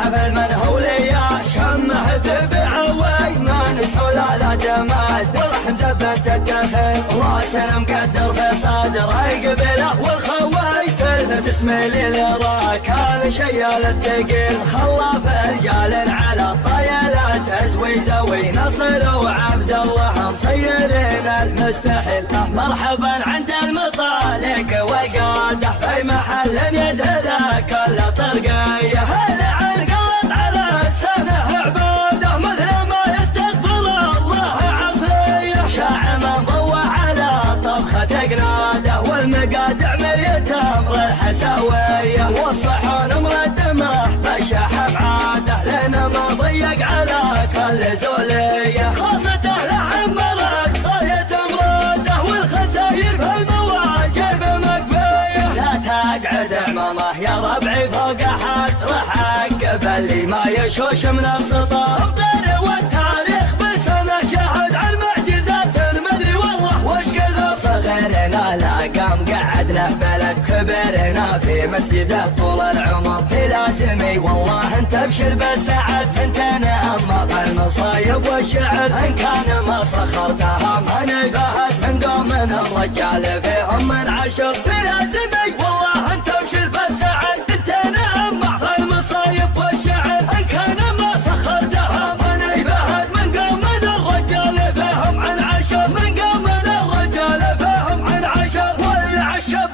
حفل منهولية شمه بعوي ما نسحول على جماد ورحم زبنت الدخل راسنا مقدر في صدره يقبله والخوي تلفت اسمه للراء كان شيال الثقيل خلاف رجال على الطيلات ازوي نصر وعبد الله مصيرين المستحيل مرحبا عند المطالق وقاده في محل يدهله كل طرقيه هلا عن قلط على سنه عباده مثل ما يستقبل الله عصيه شاع من ضوى على طبخه قناده والمقادع مليت امر الحساويه والصحون مردمه بشاح بعاده لنا ما ضيق على كل زوليه خاصته لعمرت طايه امراده والخساير في المواجب مكفيه لا تقعد عمامه يا ربعي فوق احد راح اقبل اللي ما يشوش من السطر الطير والتاريخ بلسانه شاهد عن معجزات المدري والله وش كذا صغيرنا لا قام قعدنا بلد كبرنا في مسجده طول العمر في لازمي والله انت ابشر بالسعد انت نعم المصايب والشعر ان كان ما صخرتها ما نبهت من قوم الرجال فيهم من عشر في لازمي والله انت ابشر بالسعد انت نعم المصايب والشعر ان كان ما صخرتها ما نبهت من قوم الرجال فيهم عن عشر من قوم الرجال فيهم عن عشر والعشب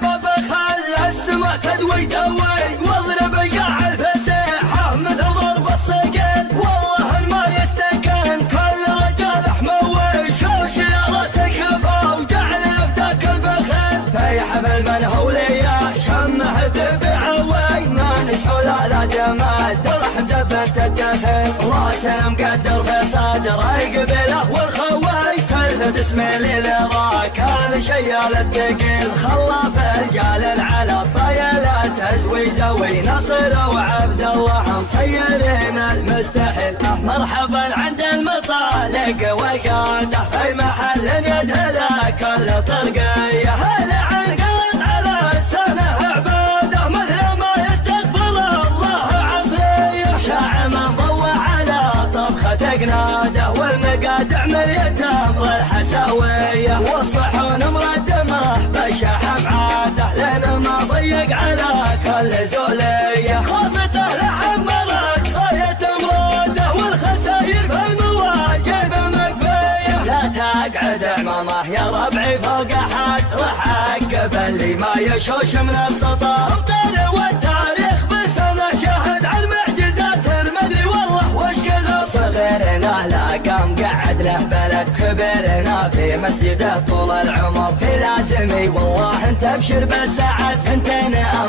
خلى السما تدوي دوي واضرب القاع الفسيحه مثل ضرب الصقيل والله ما يستكن كل رجال حموي شوش يا راسك خفا وجعل يفتك البخيل في حفل منهولية شمه بعوي ما نسحول على جماد ورحم زبنت الدخل راسنا مقدر في صدره يقبله والخوي تلفت اسمه للراء كان شيال الثقيل خلاف رجال على الطيلات ازوي نصر وعبد الله مصيرين المستحيل مرحبا عند المطالق وقاده في محل يدهله كل طرقيه هلا عن قلط على سنه عباده مثل ما يستقبل الله عصيه شاع من ضوى على طبخه قناده والمقادع مليت امر الحساويه والصحون مردمه بشاح بعاده لنا ما ضيق على كل زوليه خاصته لعمرت طايه امراده والخساير في المواجب مكفيه لا تقعد عمامه يا ربعي فوق احد راح اقبل اللي ما يشوش من السطر الطير والتاريخ بلسانه شاهد عن معجزات المدري والله وش كذا صغيرنا لا قام قعد له بلد كبرنا في مسجده طول العمر في لازمي والله انت ابشر بالسعد انت نعم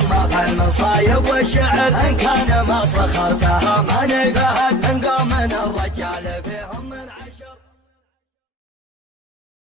المصايب والشعر ان كان ما صخرتها ما نبهت من قوم الرجال